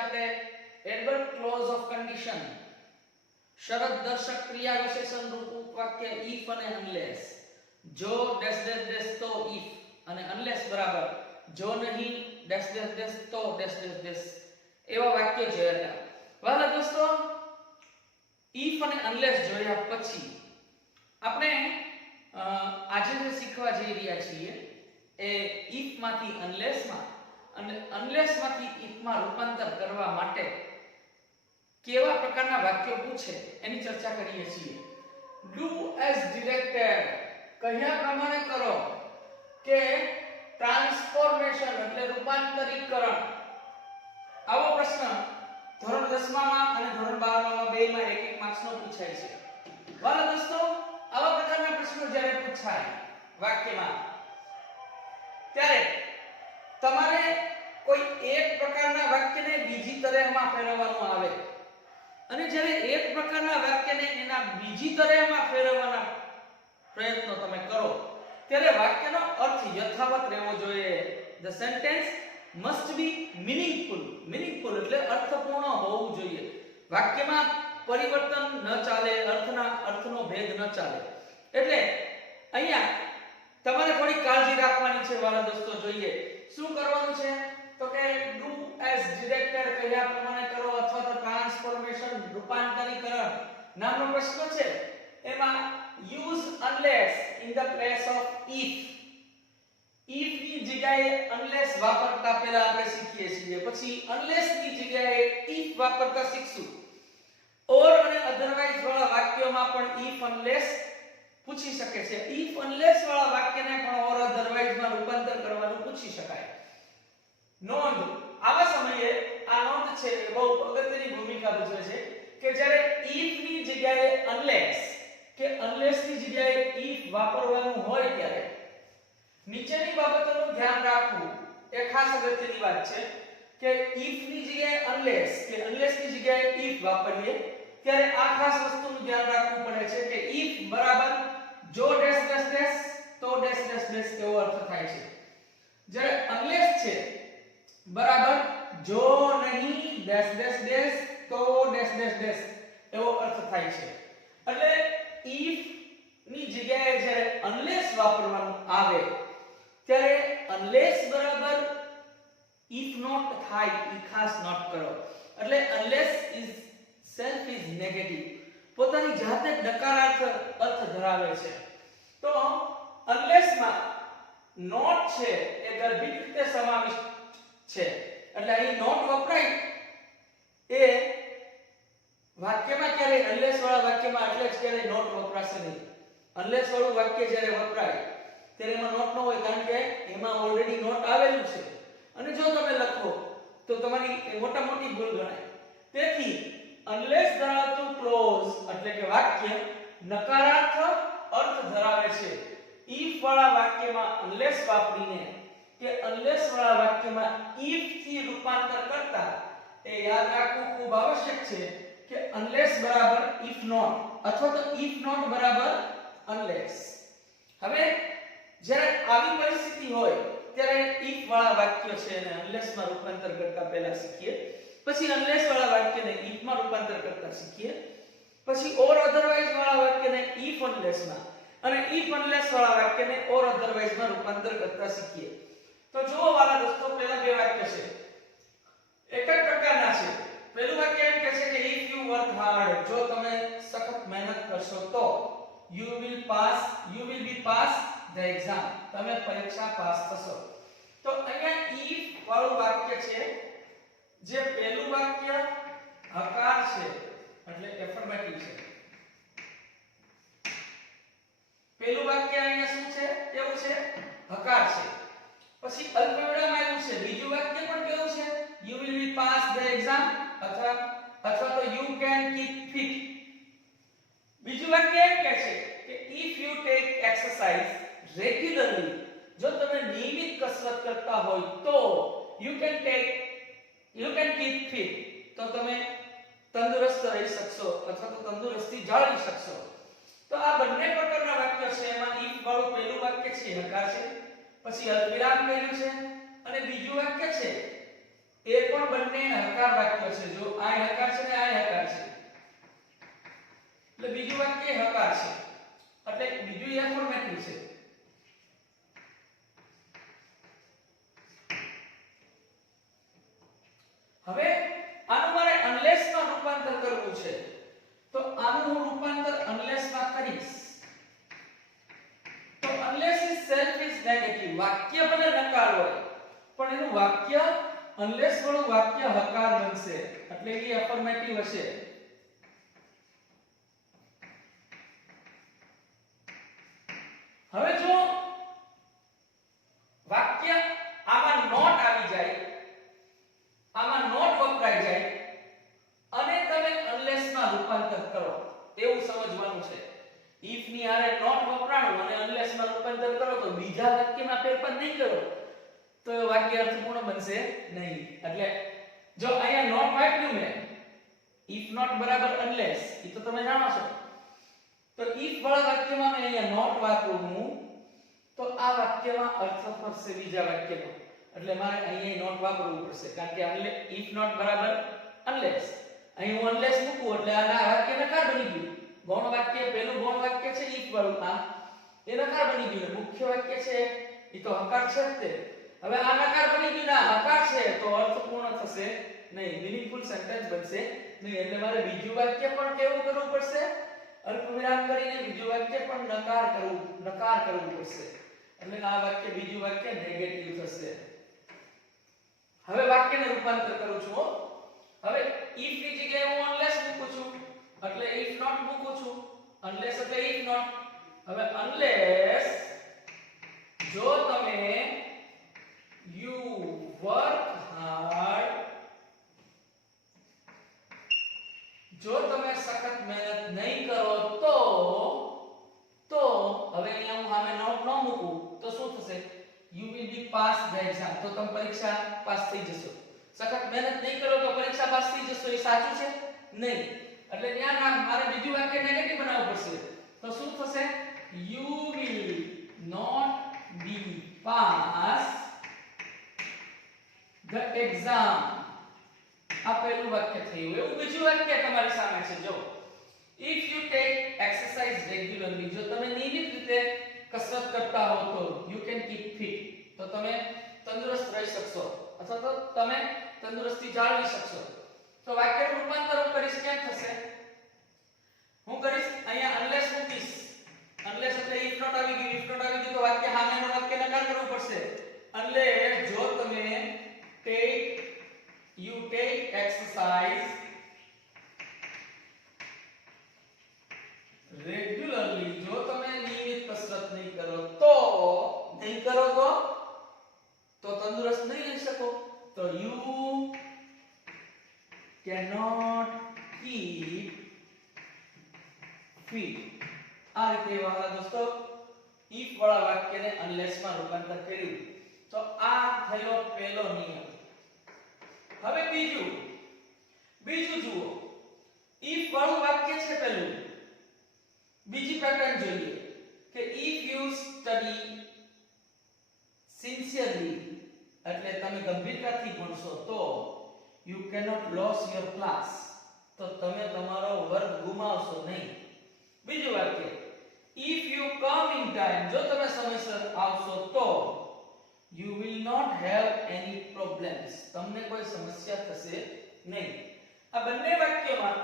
આપણે adverb clause of condition શરત દર્શક ક્રિયા વિશેષણ રૂપ ઉપવાક્ય if અને unless જો ડેશ ડેશ ડેશ તો if અને unless બરાબર જો નહીં ડેશ ડેશ ડેશ તો ડેશ ડેશ ડેશ એવા વાક્યો જોયા હતા. વહાલા દોસ્તો if અને unless જોયા પછી આપણે આજે જે શીખવા જઈ રહ્યા છીએ એ if માંથી unless માં અને unless માંથી if માં રૂપાંતર કરવા માટે કેવા પ્રકારના વાક્યો પૂછે એની ચર્ચા કરીએ છીએ. do as directed કહ્યા પ્રમાણે કરો કે ટ્રાન્સફોર્મેશન એટલે રૂપાંતરીકરણ. આવો પ્રશ્ન ધોરણ 10 માં અને ધોરણ 12 માં બેયમાં એક એક માર્ક્સનો પૂછાય છે. વાલા દોસ્તો આવા પ્રકારના પ્રશ્નો જ્યારે પૂછાય વાક્યમાં ત્યારે તમારે કોઈ એક પ્રકારના વાક્યને બીજી તરહમાં ફેરવવાનું આવે અને જ્યારે એક પ્રકારના વાક્યને એના બીજી તરહમાં ફેરવવાના પ્રયત્નો તમે કરો ત્યારે વાક્યનો અર્થ યથાવત રહેવો જોઈએ. the sentence must be meaningful એટલે અર્થપૂર્ણ હોવું જોઈએ. વાક્યમાં પરિવર્તન ન ચાલે, અર્થનો ભેદ ન ચાલે. એટલે અહીંયા તમારે થોડી કાળજી રાખવાની છે વાલા દોસ્તો. જોઈએ શું કરવાનું છે તો કે do as directed કહ્યા પ્રમાણે કરો અથવા તો ટ્રાન્સફોર્મેશન રૂપાંતરીકરણ નામનો પ્રશ્ન છે એમાં use unless in the place of if ની જગ્યાએ unless વાપરતા પહેલા આપણે શીખીએ છીએ. પછી unless ની જગ્યાએ if વાપરતા શીખશું. or અને otherwise વાળા વાક્યોમાં પણ if unless પૂછી શકે છે. if unless વાળા વાક્યને પણ or otherwise માં રૂપાંતર કરવાનું પૂછી શકાય. નોંધ આવા સમયે આ નોંધ છે બહુ અગત્યની ભૂમિકા ભજવે છે કે જ્યારે if ની જગ્યાએ unless કે unless ની જગ્યાએ if વાપરવાનું હોય ત્યારે નીચેની બાબતોનું ધ્યાન રાખવું એ ખાસ અગત્યની વાત છે કે if ની જગ્યાએ unless કે unless ની જગ્યાએ if વાપરીએ ત્યારે આ ખાસ વસ્તુનું ધ્યાન રાખવું પડે છે કે if બરાબર જો ડેશ ડેશ ડેશ તો ડેશ ડેશ ડેશ એવો અર્થ થાય છે. જ્યારે unless છે બરાબર જો નહીં ડેશ ડેશ ડેશ તો ડેશ ડેશ ડેશ એવો અર્થ થાય છે. એટલે if ની જગ્યાએ જ્યારે unless વાપરવાનું આવે ત્યારે unless બરાબર if not થાય એ ખાસ નોટ કરો. એટલે unless is self is negative પોતાની જાતે નકારાત્મક અર્થ ધરાવે છે. તો unless માં not છે એ ગર્ભિત રીતે સમાવિષ્ટ છે. એટલે અહીં not વપરાય એ વાક્યમાં ક્યારે unless વાળા વાક્યમાં એટલે જ ક્યારે not વપરાશે નહીં. unless વાળું વાક્ય જ્યારે વપરાય ત્યારે એમાં not ન હોય કારણ કે એમાં ઓલરેડી not આવેલું છે અને જો તમે લખો તો તમારી મોટા મોટી ભૂલ ગણાય. તેથી unless ધરાવતું ક્લોઝ એટલે કે વાક્ય નકારાત્મક અર્થ ધરાવે છે. if વાળા વાક્યમાં unless વાપરીને કે unless વાળા વાક્યમાં if થી રૂપાંતર કરતા એ યાદ રાખવું ખૂબ આવશ્યક છે કે unless બરાબર if not અથવા તો if not બરાબર unless. હવે જ્યારે આવી પરિસ્થિતિ હોય ત્યારે if વાળા વાક્ય છે અને unless માં રૂપાંતર કરતા પહેલા શીખીએ. પછી unless વાળા વાક્યને if માં રૂપાંતર કરતા શીખીએ. પછી or otherwise વાળા વાક્યને if unless માં અને if unless વાળા વાક્યને or otherwise માં રૂપાંતર કરતા શીખીએ. તો જુઓ વાલા દોસ્તો પહેલા બે વાક્ય છે એક જ પ્રકારના છે. પહેલું વાક્ય એમ કહે છે કે if you work hard જો તમે સખત મહેનત કરશો તો you will be pass the exam તમે પરીક્ષા પાસ થશો. તો અહીંયા if વાળું વાક્ય છે જે પહેલું વાક્ય હકાર છે એટલે એફર્મેટિવ છે. પહેલું વાક્ય અહીંયા શું છે કેવું છે હકાર છે. પછી અલ્પવિરામ આવ્યું છે. બીજું વાક્ય પણ કેવું છે you will be pass the exam અથવા તો you can keep fit. બીજું વાક્ય એમ કહે છે કે if you take exercise regularly જો તમે નિયમિત કસરત કરતા હોય તો you can keep fit તો તમે તંદુરસ્ત રહી શકશો અથવા તો તંદુરસ્તી જાળવી શકશો. તો આ બંને પ્રકારના વાક્ય છે. એમાં if વાળું પહેલું વાક્ય છે હકાર છે, પછી અલ્પવિરામ કર્યું છે અને બીજું વાક્ય છે એ પણ બંને હકાર વાક્ય છે. જો આ હકાર છે ને આ હકાર છે એટલે બીજું વાક્ય હકાર છે એટલે બીજું એફર્મેટિવ છે. હવે આનું મારે અનલેસ માં રૂપાંતર કરવું છે તો આનું હું રૂપાંતર અનલેસ માં કરીશ. તો unless is self is negative. વાક્ય ભલે નકાર હોય પણ એનું વાક્ય અનલેસ વાળું વાક્ય હકાર બનશે એટલે એ અફર્મેટિવ હશે. હવે જો વાક્ય આમાં નોટ આવી જાય, આમાં નોટ વપરાઈ જાય અને તમે અનલેસ માં રૂપાંતર કરો એવું સમજવાનું છે. ઇફ ની આરે નોટ વપરાણું અને અનલેસ માં રૂપાંતર કરો તો બીજા વાક્યમાં ફેરફાર નહીં કરો તો એ વાક્ય અર્થપૂર્ણ બનશે નહીં. એટલે જો અહીંયા નોટ વાપર્યું મેં if not બરાબર unless એ તો તમે જાણો છો. તો if વાળા વાક્યમાં મેં અહીંયા નોટ વાપરું તો આ વાક્યમાં અર્થ ફરશે બીજા વાક્યનો એટલે મારે અહીંયા નોટ વાપરવું પડશે કારણ કે if not બરાબર unless અહીં હું unless મૂકું એટલે આ વાક્ય નકાર બની ગયું. ગૌણ વાક્ય પહેલું ગૌણ વાક્ય છે if વાળું આ એ નકાર બની ગયું. મુખ્ય વાક્ય છે એ તો હકાર છે જ તે. હવે આ નકાર બની ગયું ના હકાર છે તો અર્થપૂર્ણ થશે નહીં, મીનિંગફુલ સેન્ટેન્સ બનશે નહીં. એટલે મારે બીજું વાક્ય પણ કેવું કરવું પડશે? અલ્પવિરામ કરીને બીજું વાક્ય પણ નકાર કરવું પડશે. એટલે આ વાક્ય બીજું વાક્ય નેગેટિવ થશે. હવે વાક્યને રૂપાંતર કરું છું. હવે if ની જગ્યાએ હું unless મૂકું છું એટલે if not મૂકું છું. unless એટલે if not. હવે unless જો તમે you work hard, જો તમે સખત મહેનત નહીં કરો તો હવે અહીંયા હું સામે નોટ ન મૂકું તો શું થશે? you will be pass the exam. તો તમે પરીક્ષા પાસ થઈ જશો. સખત મહેનત નહીં કરો તો પરીક્ષા પાસ થઈ જશો એ સાચું છે નહીં. એટલે ત્યાં મારે બીજું વાક્ય નેગેટિવ બનાવવું પડશે. તો શું થશે? you will not be pass the exam. આ પહેલું વાક્ય થયું. એવું બીજું વાક્ય તમારી સામે છે. જો if you take exercise regularly, જો તમે નિયમિત રીતે કસરત કરતા હો તો you can keep fit. તો તમે તંદુરસ્ત રહી શકશો અથવા તો તમે તંદુરસ્તી જાળવી શકશો. તો વાક્યનું રૂપાંતર હું કરીશ કેમ થશે? હું કરીશ અહીંયા unless મૂકીશ. unless એટલે if not આવી ગયું. if not આવી ગયું તો વાક્ય સામેનું વાક્ય નકાર કરવું પડશે. unless જો તમે you take exercise regularly, જો તમે નિયમિત કસરત નહીં કરો તો તંદુરસ્ત નહીં રહી શકો. તો you cannot keep fit. આ રીતે વાળા દોસ્તો if વાળા વાક્યને unless માં રૂપાંતર કર્યું. તો આ થયો પહેલો નિયમ. હવે બીજું જુઓ. if વાળું વાક્ય છે પહેલું. બીજી પેટર્ન જોઈએ કે if you study sincerely એટલે તમે ગંભીરતાથી ભણશો તો you cannot lose your class. તો તમે તમારો વર્ગ ગુમાવશો નહીં. બીજું વાક્ય if you come in time, જો તમે સમયસર આવશો તો you will not have any problems. તમને કોઈ સમસ્યા થશે નહીં. આ બંને વાક્યોમાં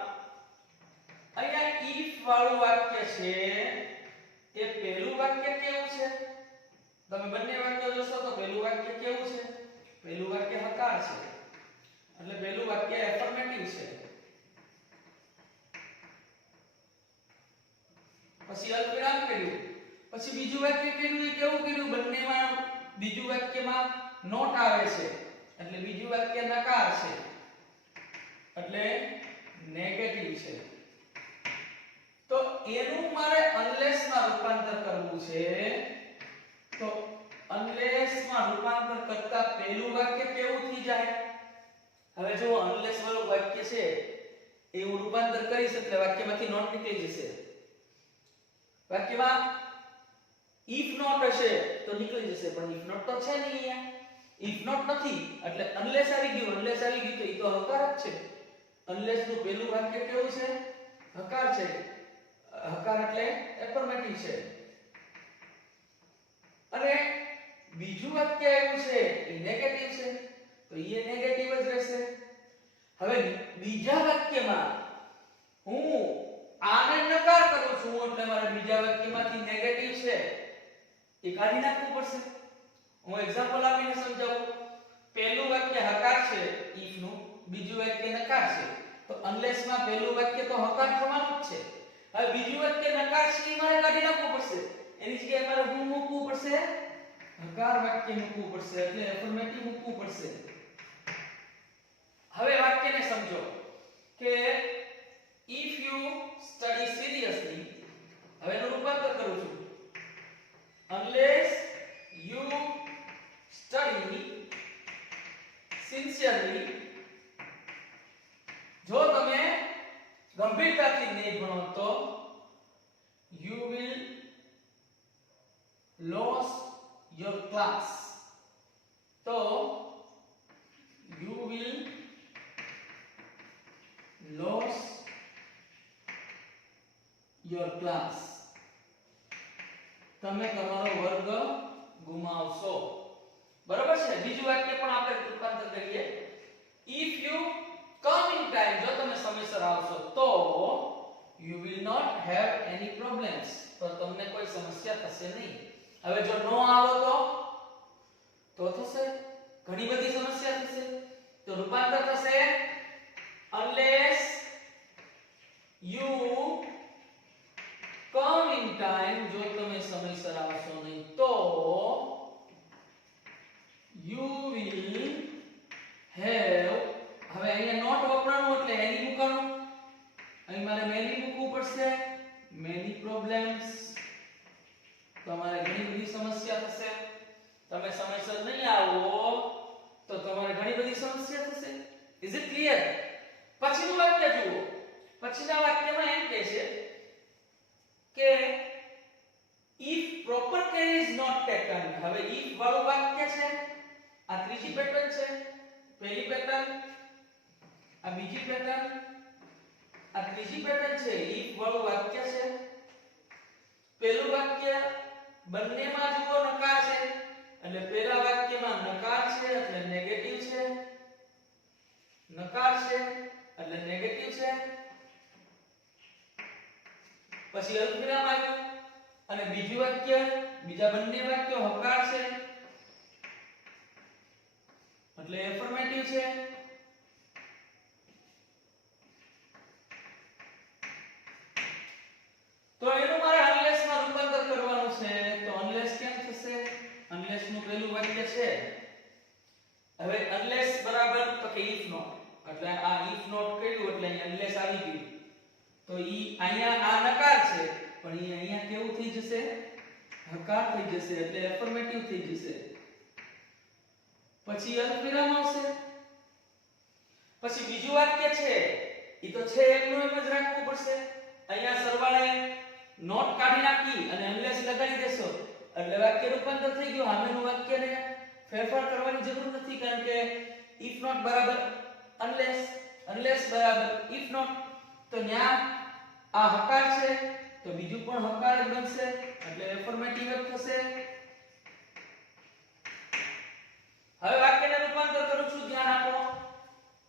અહીંયા if વાળું વાક્ય છે એ પહેલું વાક્ય કેવું છે? તમે બંને વાક્ય જોશો તો પહેલું વાક્ય કેવું છે? પહેલું વાક્ય હકાર છે એટલે પહેલું વાક્ય એફર્મેટિવ છે. પછી અલ્પવિરામ કર્યું. પછી બીજું વાક્ય કર્યું એ કેવું કર્યું? બંનેમાં બીજું વાક્યમાં નોટ આવે છે એટલે બીજું વાક્ય નકાર છે એટલે નેગેટિવ છે. તો એનું મારે unless માં રૂપાંતર કરવું છે. તો unless માં રૂપાંતર કરતા પહેલું વાક્ય કેવું થઈ જાય? હવે જો unless વાળું વાક્ય છે એ હું રૂપાંતર કરીશ એટલે વાક્યમાંથી નોટ નીકળી જશે. વાક્યમાં if not હશે તો નીકળી જશે પણ if not તો છે નહીં અહીંયા. if not નથી એટલે unless આવી ગયું તો ઈ તો હકાર જ છે. unless નું પહેલું વાક્ય કેવું છે? હકાર છે. હકાર એટલે એફર્મેટિવ છે. અને બીજું વાક્ય એવું છે એ નેગેટિવ છે તો એ નેગેટિવ જ રહેશે. હવે બીજા વાક્યમાં હું આને નકાર કરું છું એટલે મારે બીજા વાક્યમાંથી નેગેટિવ છે એ કાઢી નાખવું પડશે. હું એક્ઝામ્પલ આપીને સમજાવું. પહેલું વાક્ય હકાર છે if નું, બીજું વાક્ય નકાર છે. તો unless માં પહેલું વાક્ય તો હકાર થવાનું જ છે. હવે બીજું વાક્ય નકાર છે એ મારે કાઢી નાખવું પડશે. એની જગ્યાએ મારે શું મૂકવું પડશે? હકાર વાક્ય મૂકવું પડશે એટલે એફર્મેટિવ મૂકવું પડશે. હવે વાક્યને સમજો કે if you study seriously, હવે એનું રૂપાંતર કરું છું. unless you study sincerely, જો તમે ગંભીરતાથી નહીં ભણો તો you will lose your class. તો you will lose your class. તમે તમારો વર્ગ ગુમાવશો. બરાબર છે. બીજું વાક્ય પણ આપણે રૂપાંતર કરીએ. if you come in time, જો તમે સમયસર આવશો તો you will not have any problems, તો તમને કોઈ સમસ્યા થશે નહીં. હવે જો નો આવો તો થશે ઘણી બધી સમસ્યા થશે. તો રૂપાંતર થશે unless you come in time, જો તમે સમયસર આવશો નહીં તો you will have, હવે અહીંયા નોટ વપરાણું એટલે એની મૂકવાનું. અહીં મારે many મૂકવું પડશે. many problems, તમારે ઘણી બધી સમસ્યા થશે. તમે સમયસર નહીં આવો તો તમારે ઘણી બધી સમસ્યા થશે. Is it clear? પછીનું વાક્ય જુઓ. પછીના વાક્યમાં એમ કહે છે કે if proper care is not taken, હવે if વાળું વાક્ય છે. આ ત્રીજી પેટર્ન છે. પહેલી પેટર્ન, આ બીજી પેટર્ન, આ ત્રીજી પેટર્ન છે. if વાળું વાક્ય છે. પહેલું વાક્ય બંનેમાં જુઓ નકાર છે એટલે પહેલા વાક્યમાં નકાર છે એટલે નેગેટિવ છે. નકાર છે એટલે નેગેટિવ છે. પછી અલ્પવિરામ આવ્યું અને બીજું વાક્ય, બીજા બંને વાક્યો હકાર છે એટલે એફર્મેટિવ છે. તો એનું મારે unless માં રૂપાંતર કરવાનું છે. તો unless કેમ થશે? unless નું પહેલું વાક્ય છે. હવે unless બરાબર તો કે if not, એટલે આ if not કર્યું એટલે અહીં unless આવી ગયું. તો ઈ અહીંયા આ નકાર છે પણ ઈ અહીંયા કેવું થઈ જશે? હકાર થઈ જશે એટલે એફર્મેટિવ થઈ જશે. પછી અલ્પવિરામ આવશે. પછી બીજું વાક્ય છે ઈ તો છે એમનું એમ જ રાખવું પડશે. અહીંયા સરવાળે નોટ કાઢી નાખી અને unless લગાડી દેશો એટલે વાક્ય રૂપાંતર થઈ ગયું. સામેનું વાક્યને ફેરફાર કરવાની જરૂર નથી કારણ કે if not બરાબર unless, unless બરાબર if not. તો ન્યા આ હકાર છે તો બીજું પણ હકાર જ બનશે એટલે એફર્મેટિવ જ થશે. હવે વાક્યને રૂપાંતર કરું છું. ધ્યાન આપો.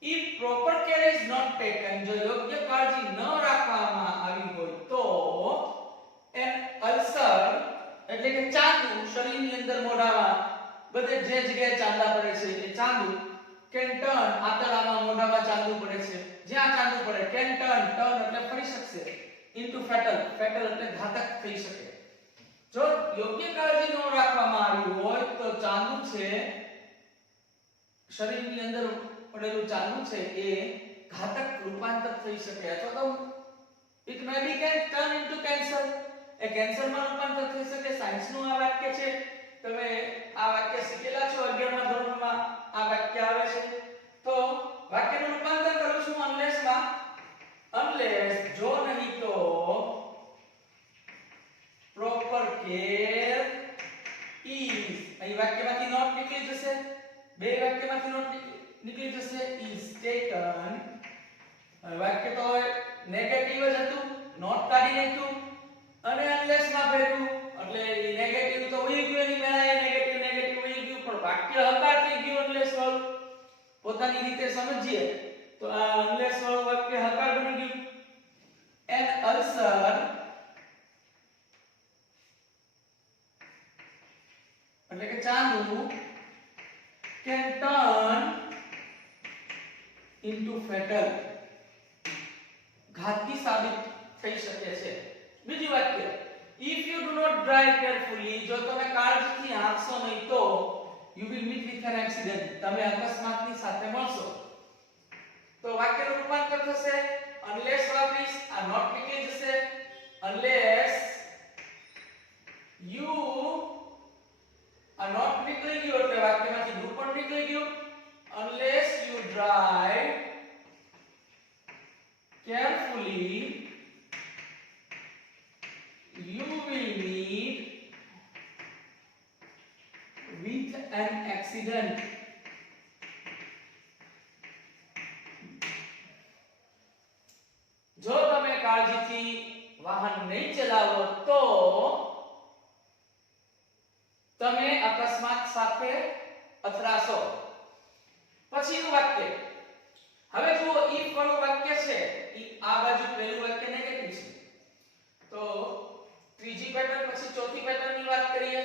if proper care is not taken, જો યોગ્ય કાળજી ન રાખવામાં આવી હોય તો an ulcer, એટલે કે ચાંદુ શરીરની અંદર મોઢામાં બધે જે જગ્યાએ ચાંદા પડે છે એ ચાંદુ can turn, આંતરડામાં મોઢામાં ચાંદુ પડે છે જ્યાં ચાંદુ પડે can turn, turn એટલે ફરી શકશે into fatal, fatal એટલે ઘાતક થઈ શકે. જો યોગ્ય કાળજી ન રાખવામાં આવી હોય તો ચાંદુ છે શરીરની અંદર પડેલું ચાંદુ છે એ ઘાતક રૂપાંતર થઈ શકે અથવા તો it may be can turn into cancer, એ કેન્સરમાં રૂપાંતર થઈ શકે. સાયન્સનું આ વાક્ય છે. તમે આ વાક્ય શીખેલા છો 11મા ધોરણમાં આ વાક્ય આવે છે. તો વાક્યનું રૂપાંતર કરું છું unless માં. unless જો નહીં તો proper care is, અહીં વાક્યમાંથી નોટ નીકળી જશે છે is taken. હવે વાક્ય તો નેગેટિવ જ હતું, નોટ કાઢી નાખ્યું અને અનલેસ માં ફેરવ્યું એટલે નેગેટિવ તો વહી ગયું, એની મેળાએ નેગેટિવ નેગેટિવ વહી ગયું, પણ વાક્ય હકાર થઈ ગયું અનલેસ વાળું. પોતાની રીતે સમજીએ તો આ અનલેસ વાળું વાક્ય હકાર બની ગયું. An ulcer એટલે કે Chandu can turn into fatal, ઘાતકી સાબિત થઈ શકે છે. બીજું વાક્ય if you do not drive carefully, જો તમે કાળજીથી હાંકશો નહીં તો you will meet with an accident, તમે અકસ્માતની સાથે મળશો. તો વાક્યનું રૂપાંતર થશે unless વાપરીશ, આ not નીકળી જશે, unless you આ not નીકળી ગયું એટલે વાક્યમાંથી do પણ નીકળી ગયું. unless you drive carefully you will meet with an accident. જો તમે કાળજીથી વાહન નહીં ચલાવો તો તમે અકસ્માત સાથે અથડાશો. પછીનું વાક્ય હવે જુઓ if વાળું વાક્ય છે આ બાજુ પહેલું વાક્ય નેગેટિવ છે, તો ત્રીજી પેટર્ન પછી ચોથી પેટર્નની વાત કરીએ.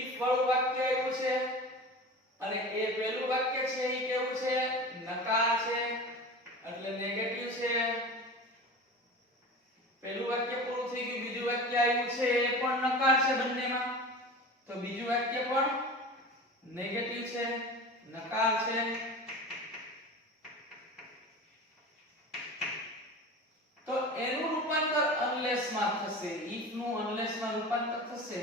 if વાળું વાક્ય એવું છે અને એ પહેલું વાક્ય છે એ કેવું છે, નકાર છે એટલે નેગેટિવ છે. પહેલું વાક્ય પૂરું થઈ ગયું, બીજું વાક્ય આવ્યું છે એ પણ નકાર છે બંનેમાં, તો બીજું વાક્ય પણ નેગેટિવ છે, નકાર છે. તો એનું રૂપાંતર અનલેસ માં થશે, if નું અનલેસ માં રૂપાંતર થશે.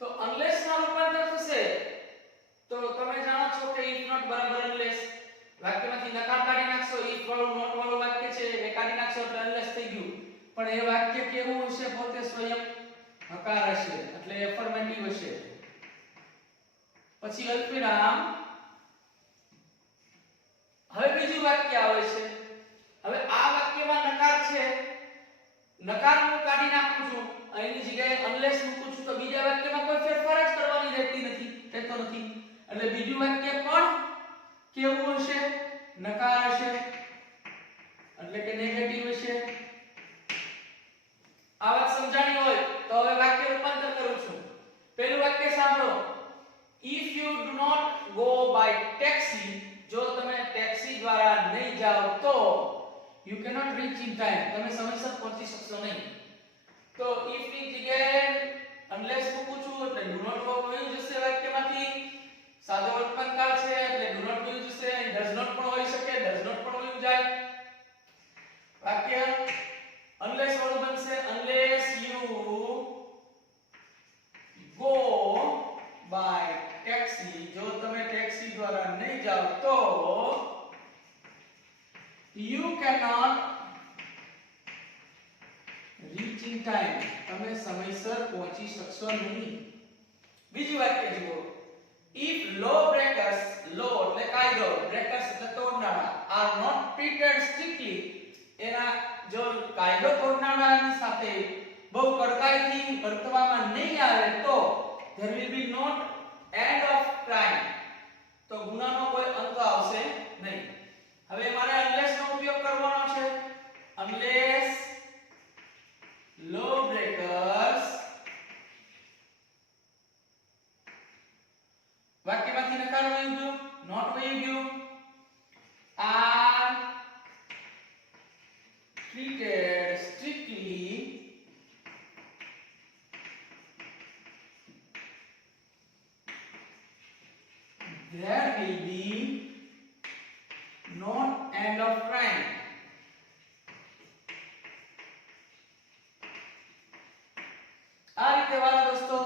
તો અનલેસ માં રૂપાંતર થશે તો તમે જાણો છો કે if not બરાબર unless, વાક્યમાંથી નકાર કાઢી નાખશો, if વાળું not વાળું વાક્ય છે એ કાઢી નાખશો એટલે unless થઈ ગયું. પણ એ વાક્ય કેવું હશે, પોતે સ્વયં હકાર હશે એટલે એફર્મેટિવ હશે. પછી અલ્પવિરામ. હવે બીજું વાક્ય આવે છે. હવે આ વાક્યમાં નકાર છે, નકાર હું કાઢી નાખું છું, એની જગ્યાએ unless મૂકું છું, તો બીજા વાક્યમાં કોઈ ફેરફાર જ કરવાની રહેતી નથી, રહેતો નથી. એટલે બીજું વાક્ય પણ કેવું હશે, નકાર હશે એટલે કે નેગેટિવ હશે. આ વાત સમજાણી હોય તો હવે વાક્ય રૂપાંતર કરું છું. પહેલું વાક્ય સાંભળો, if you do not go by taxi, જો તમે ટેક્સી દ્વારા નહીં જાઓ તો you cannot reach in time, તમે સમયસર પહોંચી શકશો નહીં. તો if ની જગ્યાએ unless મૂકું છું એટલે do not વયું જશે વાક્યમાંથી. સાદો વર્તમાનકાળ છે એટલે do not વયું જશે, અહીં does not પણ હોઈ શકે, does not પણ વયું જાય. વાક્ય unless વાળું બનશે unless you go by taxi, જો તમે ટેક્સી દ્વારા નહીં જાઓ તો you cannot reach in time, તમે સમયસર પહોંચી શકશો નહીં. બીજું વાક્ય જુઓ, if law breakers, law એટલે કાયદો, breakers એટલે તોડનારા, are not treated strictly, એના જો કાયદો તોડનારાની સાથે બહુ કડકાઈથી વર્તવામાં નહીં આવે તો there will be not end of crime, તો ગુનાનો કોઈ અંત આવશે નહીં. હવે મારે unless નો ઉપયોગ કરવાનો છે. unless law breakers, વાક્યમાંથી નકાર વયું ગયું, not વયું ગયું, are treated strictly, there will be not end of crime. આ રીતે વાલા દોસ્તો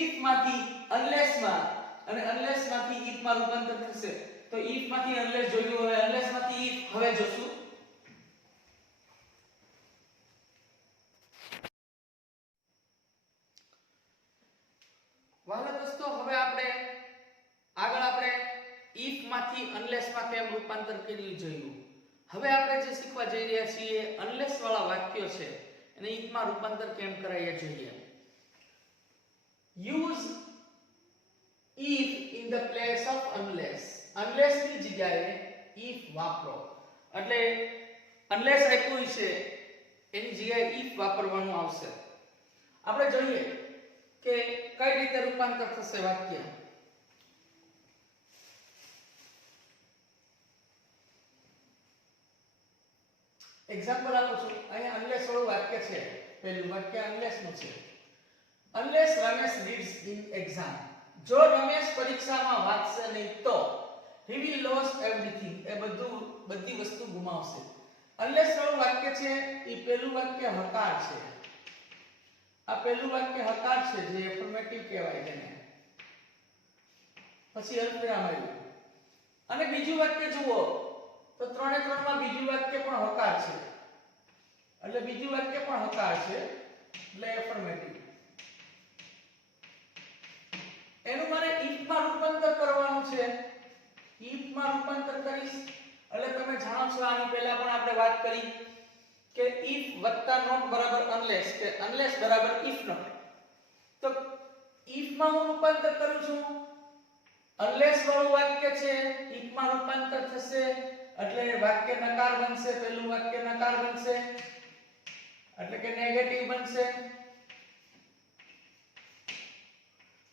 if માંથી unless માં અને unless માંથી if માં રૂપાંતર થશે. તો if માંથી unless જોયું, હવે unless માંથી if હવે જોશું. વાલા માંથી અનલેસ માં કેમ રૂપાંતર કર્યું જોયું. હવે આપણે જે શીખવા જઈ રહ્યા છીએ અનલેસ વાળા વાક્યો છે એને if માં રૂપાંતર કેમ કરાય એ જોઈએ. Use if in the place of unless. unless ની જગ્યાએ if વાપરો. એટલે unless આપ્યું છે એની જગ્યાએ if વાપરવાનું આવશે. આપણે જોઈએ કે કઈ રીતે રૂપાંતર થશે વાક્ય. એક્ઝામ્પલ આપું છું. અહીંયા અનલેસ વાળું વાક્ય છે. પહેલું વાક્ય અનલેસ નું છે. Unless Ramesh reads in exam. જો રમેશ પરીક્ષામાં વાંચશે નહીં તો he will lose everything. એ બધી વસ્તુ ગુમાવશે. અનલેસ વાળું વાક્ય છે એ પહેલું વાક્ય હકાર છે. આ પહેલું વાક્ય હકાર છે જે એફર્મેટિવ કહેવાય છે. પછી અલ્પવિરામ આવ્યું. અને બીજું વાક્ય જુઓ તો 3 એ 3 માં બીજું વાક્ય પણ હકાર છે. એટલે બીજું વાક્ય પણ હકાર છે એટલે એફર્મેટિવ. એનું મારે if માં રૂપાંતર કરવાનું છે. if માં રૂપાંતર કરીશ એટલે તમે જાણો છો આની પહેલા પણ આપણે વાત કરી કે if વત્તા not બરાબર unless કે unless બરાબર if not. તો if માં હું રૂપાંતર કરું છું. unless વાળું વાક્ય છે if માં રૂપાંતર થશે એટલે વાક્ય નકાર બનશે. પહેલું વાક્ય નકાર બનશે એટલે કે નેગેટિવ બનશે.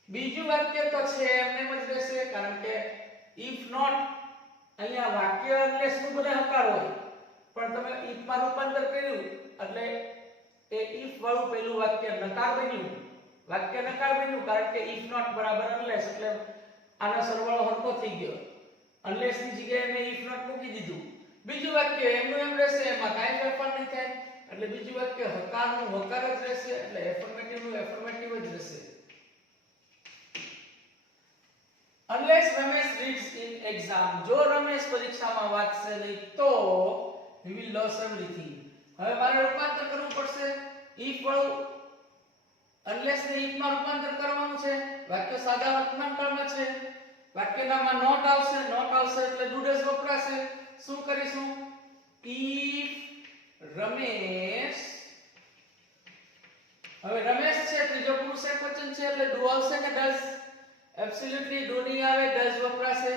બીજું વાક્ય તો છે એમને જ રહેશે કારણ કે if not અહીંયા વાક્ય unless નું બને હકાર હોય પણ તમે if માં રૂપાંતર કર્યું એટલે એ if વાળું પહેલું વાક્ય નકાર બન્યું. વાક્ય નકાર બન્યું કારણ કે if not બરાબર unless એટલે આનો સરવાળો હરખો થઈ ગયો. unless ની જગ્યાએ મેં if not મૂકી દીધું. બીજું વાક્ય એમનું એમ રહેશે એમાં કાંઈ ફેરફાર નહીં થાય એટલે બીજું વાક્ય હકારનું હકાર જ રહેશે એટલે એફર્મેટિવ નું એફર્મેટિવ જ રહેશે. unless Ramesh reads in exam. જો રમેશ પરીક્ષામાં વાંચશે નહીં તો he will lose everything. હવે મારે રૂપાંતર કરવું પડશે. if વાળું unless ને if માં રૂપાંતર કરવાનું છે. વાક્ય સાદા વર્તમાન કાળમાં છે. વાક્યનામાં not આવશે. not આવશે એટલે do does વપરાશે. શું કરીશું? if રમેશ. હવે રમેશ છે ત્રીજો પુરુષ એકવચન છે એટલે do આવશે કે does? Absolutely do નહીં આવે. does વપરાશે.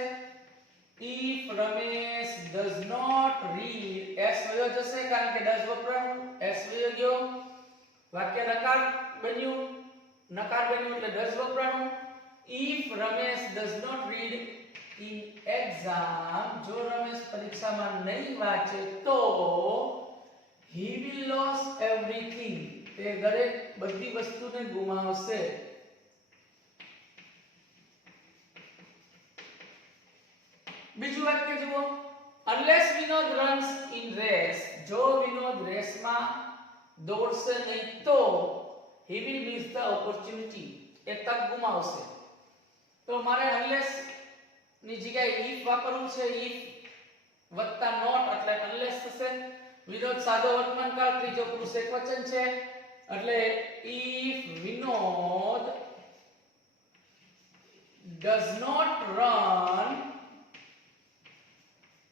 if Ramesh does not read. s વયો જશે કારણ કે does વપરાયું. s વયો ગયો. વાક્ય નકાર બન્યું એટલે does વપરાયું. if Ramesh does not read in exam. જો રમેશ પરીક્ષામાં નહીં વાંચે તો he will lose everything. તે બધી વસ્તુને ગુમાવશે. બીજું વાક્ય જુઓ. unless Vinod runs in race. જો વિનોદ રેસમાં દોડશે નહીં તો he will miss the opportunity. એ તક ગુમાવશે. તો મારે unless ની જગ્યાએ if વાપરવું છે. if વત્તા not એટલે unless થશે. વિનોદ સાદો વર્તમાન કાળ ત્રીજો પુરુષ એકવચન છે એટલે if Vinod does not run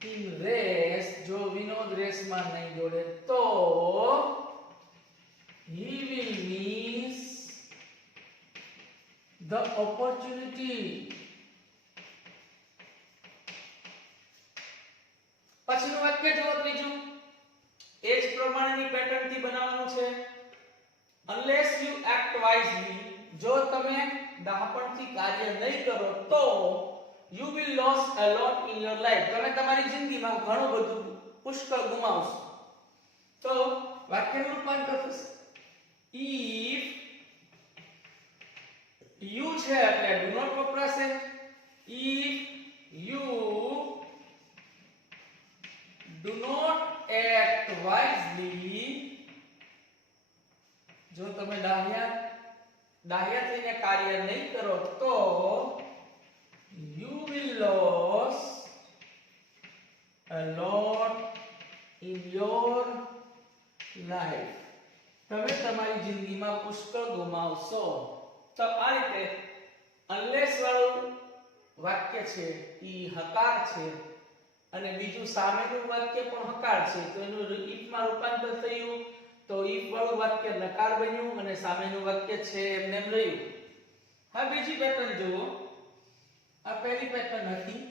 in race. જો વિનોદ રેસમાં નહીં દોડે તો he will miss the opportunity. પછીનું વાક્ય જુઓ ત્રીજું. એ જ પ્રમાણેની પેટર્ન થી બનાવવાનું છે. unless you act wisely. જો તમે દાહપણથી કાર્ય નહીં કરો તો you will lose a lot in your life. તમે તમારી જિંદગીમાં ઘણું બધું પુષ્કળ ગુમાવશો. તો વાક્યનું રૂપાંતર થશે if you છે એટલે do not વપરાશે. if you do not act wisely. જો તમે ડાહ્યા થઈને કાર્ય નહીં કરો તો you will lose a lot in your life. તમે તમારી જિંદગીમાં પુષ્કળ ગુમાવશો. તો આ રીતે unless વાળું વાક્ય છે ઈ હકાર છે અને બીજું સામેનું વાક્ય પણ હકાર છે, તો એનું if માં રૂપાંતર થયું તો if વાળું વાક્ય નકાર બન્યું અને સામેનું વાક્ય છે એમને એમ રહ્યું. હવે બીજી પેટર્ન જુઓ. આ પહેલી પેટર્ન હતી.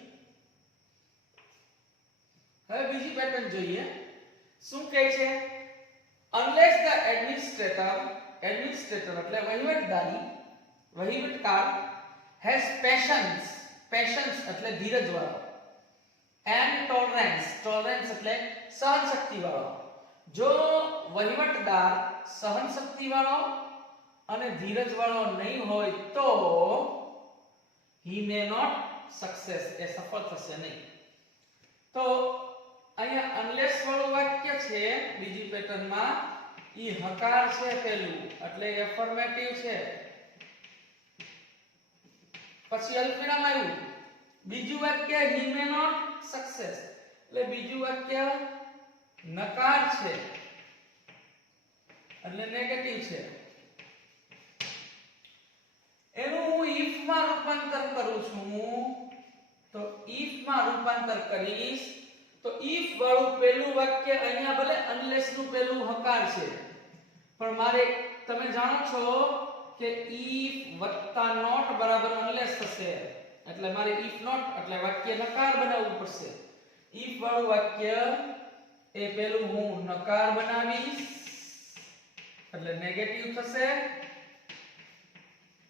હવે બીજી પેટર્ન જોઈએ. શું કહે છે? unless the administrator એટલે વહીવટકાર has patience એટલે ધીરજ વાળો and tolerance એટલે સહનશક્તિ વાળો. જો વહીવટદાર સહનશક્તિ વાળો અને ધીરજ વાળો નહીં હોય તો he may not success, એ સફળ થશે નહીં. તો અહીંયા unless વાળું વાક્ય છે બીજી પેટર્નમાં ઈ હકાર છે પેલું એટલે એફર્મેટિવ છે, પછી અલ્પવિરામ આવ્યું. બીજું વાક્ય he may not success એટલે બીજું વાક્ય નકાર છે એટલે નેગેટિવ છે. એનું હું if માં રૂપાંતર કરું છું તો if માં રૂપાંતર કરીશ તો if વાળું પહેલું વાક્ય અહીંયા ભલે unless નું પહેલું હકાર છે પણ મારે તમે જાણો છો કે if વત્તા not બરાબર unless થશે એટલે મારે if not એટલે વાક્ય નકાર બનાવવું પડશે. if વાળું વાક્ય એ પહેલું હું નકાર બનાવીશ એટલે નેગેટિવ થશે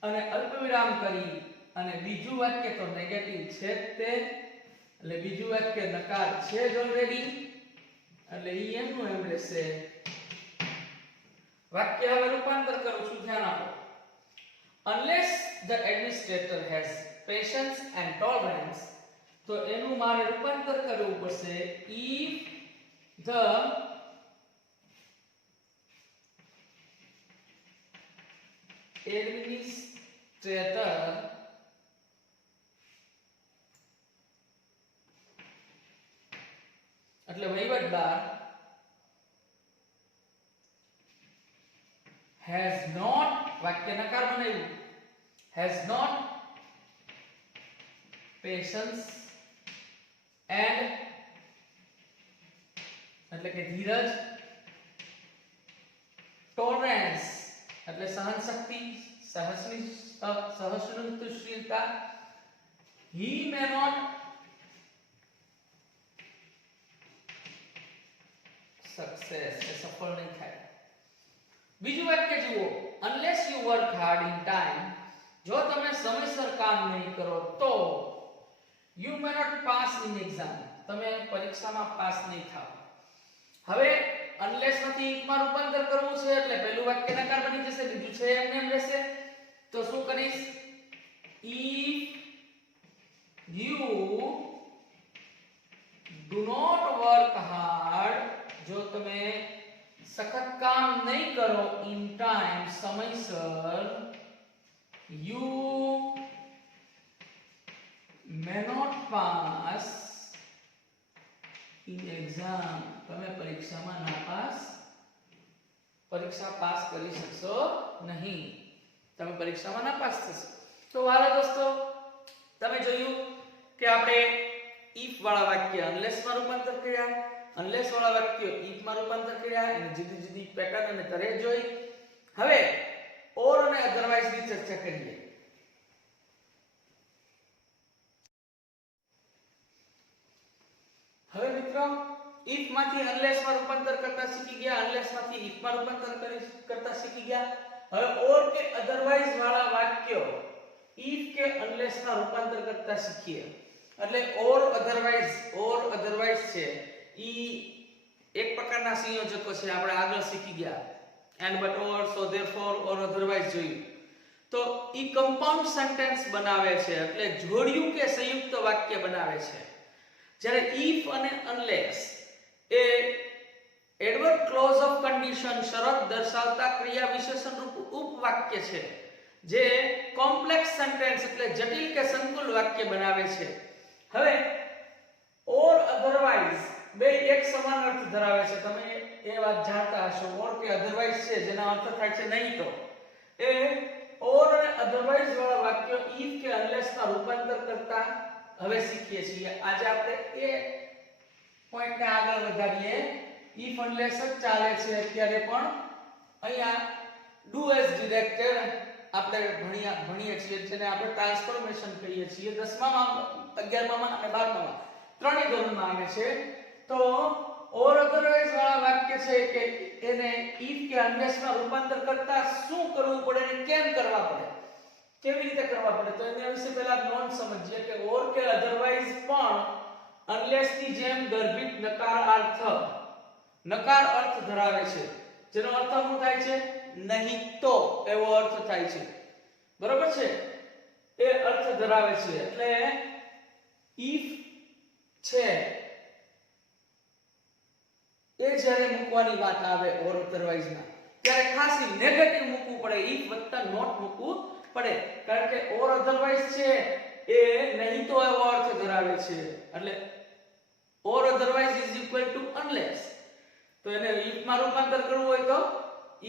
અને અલ્પવિરામ કરી અને બીજું વાક્ય તો નેગેટિવ છે જ તે એટલે બીજું વાક્ય નકાર છે જ ઓલરેડી એટલે ઈ એમનું એમ રહેશે. વાક્ય હવે રૂપાંતર કરું છું, ધ્યાન આપો. unless the administrator has patience and tolerance તો એનું મારે રૂપાંતર કરવું પડશે if the administrator એટલે વહીવટદાર has not વાક્ય નકાર બનાવ્યું has not patience and એટલે કે ધીરજ, tolerance એટલે સહનશક્તિ, સહિષ્ણુશીલતા, he may not success એ સફળ નહીં થાય. બીજું વાક્ય જુઓ. unless you work hard in time જો તમે સમયસર કામ નહીં કરો તો you may not pass in exam તમે પરીક્ષામાં પાસ નહીં થાઓ. હવે unless માંથી if માં રૂપાંતર કરવું છે એટલે પહેલું વાક્ય નકાર બની જશે, બીજું છે એમને એમ રહેશે. તો શું કરીશ? if you do not work hard જો તમે સખત કામ નહીં કરો in time સમયસર you may not pass in exam તમે પરીક્ષામાં નાપાસ પરીક્ષા પાસ કરી શકશો નહીં, તમે પરીક્ષામાં નાપાસ થશો. તો વાલા દોસ્તો તમે જોયું કે આપણે if વાળા વાક્ય unless માં રૂપાંતર કર્યા, unless વાળા વાક્ય if માં રૂપાંતર કર્યા, એની જુદી જુદી પેટર્ન અને તરે જોઈ. હવે or અને અધરવાઇઝ ની ચર્ચા કરીએ. હવે મિત્રો if માંથી unless માં રૂપાંતર કરતા શીખી ગયા, unless માંથી if માં રૂપાંતર કરતા શીખી ગયા. હવે or કે અધરવાઇઝ વાળા વાક્યો if કે unless માં રૂપાંતર કરતા શીખીએ. એટલે or otherwise છે ઈ એક પ્રકારના સંયોજકો છે, આપણે આગળ શીખી ગયા. and but or, so therefore or otherwise જોયું. તો ઈ કમ્પાઉન્ડ સેન્ટેન્સ બનાવે છે એટલે જોડ્યું કે સંયુક્ત વાક્ય બનાવે છે. જ્યારે if અને unless એ એડવર્બ ક્લોઝ ઓફ કન્ડિશન શરત દર્શાવતા ક્રિયા વિશેષણ રૂપ ઉપવાક્ય છે જે કોમ્પ્લેક્સ સેન્ટેન્સ એટલે જટિલ કે સંકુલ વાક્ય બનાવે છે. હવે or otherwise બે એક સમાન અર્થ ધરાવે છે, તમે એ વાત જાણતા હશો. or કે otherwise છે જેનો અર્થ થાય છે નહીં તો એ or અને otherwise વાળા વાક્યો if કે unless ના રૂપાંતર કરતા હવે શીખીએ છીએ આજે આપણે એ પોઈન્ટ ને આગળ વધારીએ if unless જ ચાલે છે અત્યારે પણ અહીંયા do as directed આપણે ભણીએ છીએ જેને આપણે ટ્રાન્સફોર્મેશન કહીએ છીએ 10મા 11મા અને 12મા ત્રણેય ધોરણમાં આવે છે તો ઓર અધરવાઇઝ વાળા વાક્ય છે કે એને if કે unless માં રૂપાંતર કરતા શું કરવું પડે અને કેમ કરવા પડે કેવી રીતે કરવા પડે તો એના વિશે પહેલા નોંધ સમજીએ કે ઓર કે અધરવાઇઝ પણ unless ની જેમ ગર્ભિત નકાર અર્થ ધરાવે છે જેનો અર્થ શું થાય છે નહીં તો એવો અર્થ થાય છે બરોબર છે એ અર્થ ધરાવે છે એટલે if છે એ જ્યારે મૂકવાની વાત આવે ઓર અધરવાઇઝ માં ત્યારે ખાસ નેગેટિવ મૂકવું પડે if વત્તા નોટ મૂકવું પડે કારણ કે ઓર અધરવાઇઝ છે એ નહીં તો એવો અર્થ ધરાવે છે એટલે or otherwise is equal to unless તો એને if માં રૂપાંતર કરવું હોય તો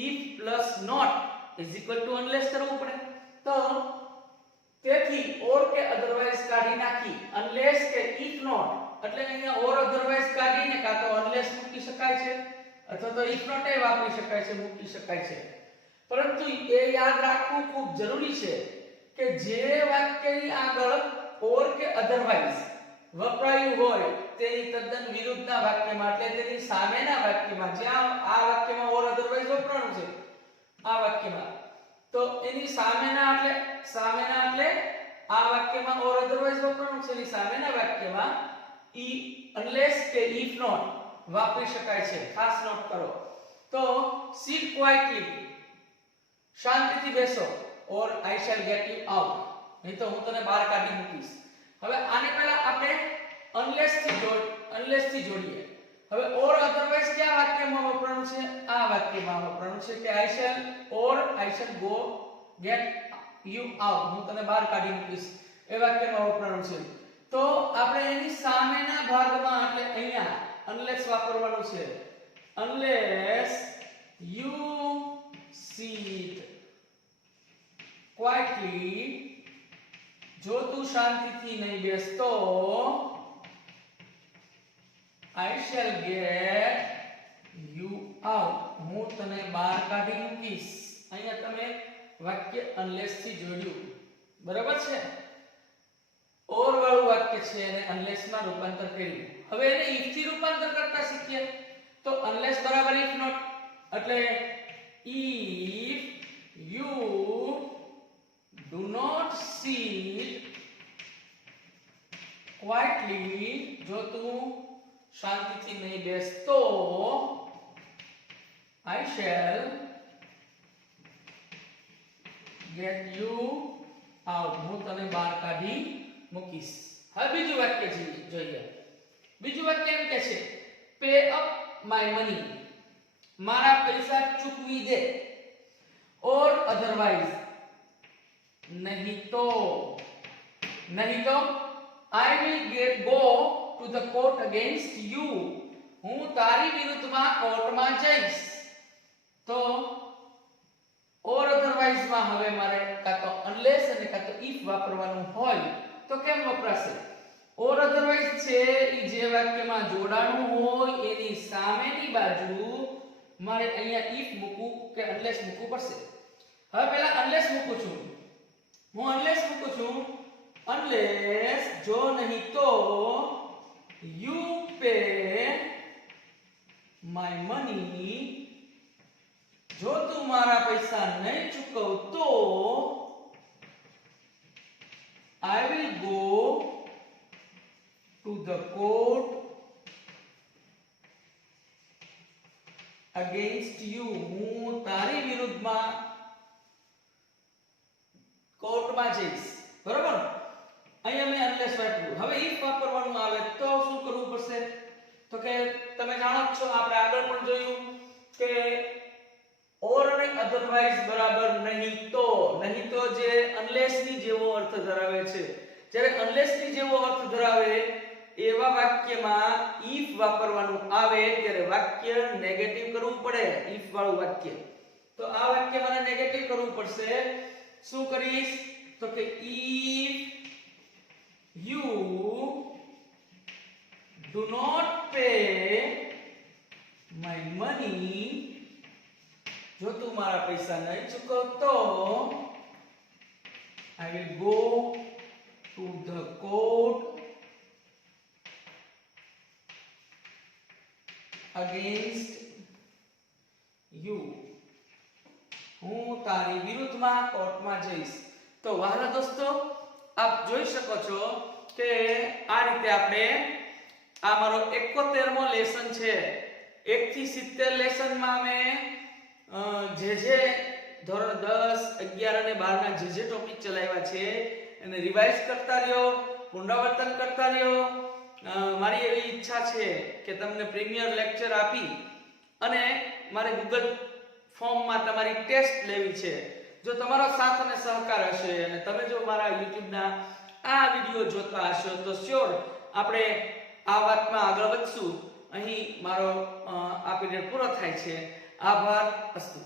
if plus not is equal to unless કરવું પડે તો તેથી ઓર કે અધરવાઇઝ કાઢી નાખી અનલેસ કે if નોટ એટલે અહીંયા ઓર અધરવાઇઝ કાઢીને કાં તો અનલેસ મૂકી શકાય છે અથવા તો if નોટ એ વાપરી શકાય છે મૂકી શકાય છે પરંતુ એ યાદ રાખવું ખૂબ જરૂરી છે કે જે વાક્યની આગળ ઓર કે અધરવાઇઝ વપરાયું હોય તેની તદ્દન વિરુદ્ધના વાક્યમાં એટલે તેની સામેના વાક્યમાં જ્યાં આ વાક્યમાં ઓર અધરવાઇઝ વપરાયું છે આ વાક્યમાં તો એની સામેના એટલે આ વાક્યમાં ઓર અધરવાઇઝ વપરાયું છે એની સામેના વાક્યમાં unless કે if not વાપરી શકાય છે ખાસ નોટ કરો તો sit quietly શાંતિથી બેસો or I shall get you out નહીં તો હું તને બહાર કાઢી મૂકીશ હવે આને પહેલા આપણે unless થી જોડીએ હવે or otherwise કયા વાક્યમાં વપરાયું છે આ વાક્યમાં વપરાયું છે કે I shall go get you out હું તને બહાર કાઢી મૂકીશ એ વાક્યમાં વપરાયું છે તો આપણે એની સામેના ભાગમાં એટલે અહીંયા unless વાપરવાનું છે unless you sit quietly જો તું શાંતિથી નહીં બેસતો I shall get you out હું તને બહાર કાઢી મૂકીશ અહીંયા તમે વાક્ય unless થી જોડ્યું બરાબર છે ઓર વાળું વાક્ય છે એને unless માં રૂપાંતર કર્યું હવે એને if થી રૂપાંતર કરતા શીખીએ તો unless બરાબર if not એટલે if you do not sit quietly જો તું શાંતિથી નહીં બેસતો I shall get you out હું તને બહાર કાઢી મૂકીશ હવે બીજું વાક્ય જોઈએ બીજું વાક્ય એમ કહે છે pay up my money મારા પૈસા ચૂકવી દે or otherwise नहीं तो I will go to the court against you હું તારી વિરુદ્ધમાં કોર્ટમાં જઈશ તો or otherwise માં હવે મારે કાં તો unless અને કાં તો if વાપરવાનું હોય તો કેમ વપરાશે or otherwise છે ઈ જે વાક્યમાં જોડાણું હોય એની સામેની બાજુ મારે અહીંયા if મૂકવું કે unless મૂકવું પડશે હવે પહેલા unless મૂકું છું હું unless મૂકું છું unless જો નહીં તો you pay my money જો તું મારા પૈસા નહીં ચૂકવતો I will go to the court against you હું તારી વિરુદ્ધમાં કોર્ટમાં જઈશ બરાબર અહીંયા મેં unless વાપર્યું હવે if વાપરવાનું આવે તો શું કરવું પડશે તો કે તમે જાણો જ છો આપણે આગળ પણ જોયું કે or અને otherwise બરાબર નહીં તો જે unless ની જેવો અર્થ ધરાવે છે જ્યારે unless ની જેવો અર્થ ધરાવે એવા વાક્યમાં if વાપરવાનું આવે ત્યારે વાક્ય નેગેટિવ કરવું પડે if વાળું વાક્ય તો આ વાક્ય મારે નેગેટિવ કરવું પડશે શું કરીશ તો કે if you do not pay my money, જો તું મારા પૈસા નહીં ચૂકવતો, I will go to the court against you. હું તારી વિરુદ્ધમાં કોર્ટમાં જઈશ. તો વહાલા દોસ્તો, આપ જોઈ શકો છો કે આ રીતે આપણે આ મારો 71મો લેસન છે. 1 થી 70 લેસનમાં અમે જે ધોરણ 10, 11 અને 12 ના જે ટોપિક ચલાવ્યા છે એને રિવાઇઝ કરતા રહ્યો, પુનરાવર્તન કરતા રહ્યો. મારી એવી ઈચ્છા છે કે તમને પ્રીમિયર લેક્ચર આપી અને મારે ગૂગલ ફોર્મમાં તમારી ટેસ્ટ લેવી છે. જો તમારો સાથ અને સહકાર હશે અને તમે જો મારા YouTube ના આ વિડિયો જોતા હશો તો શ્યોર આપણે આ વાતમાં આગળ વધશું. અહીં મારો આ પીરિયડ પૂરો થાય છે. આભાર. અસ્તુ.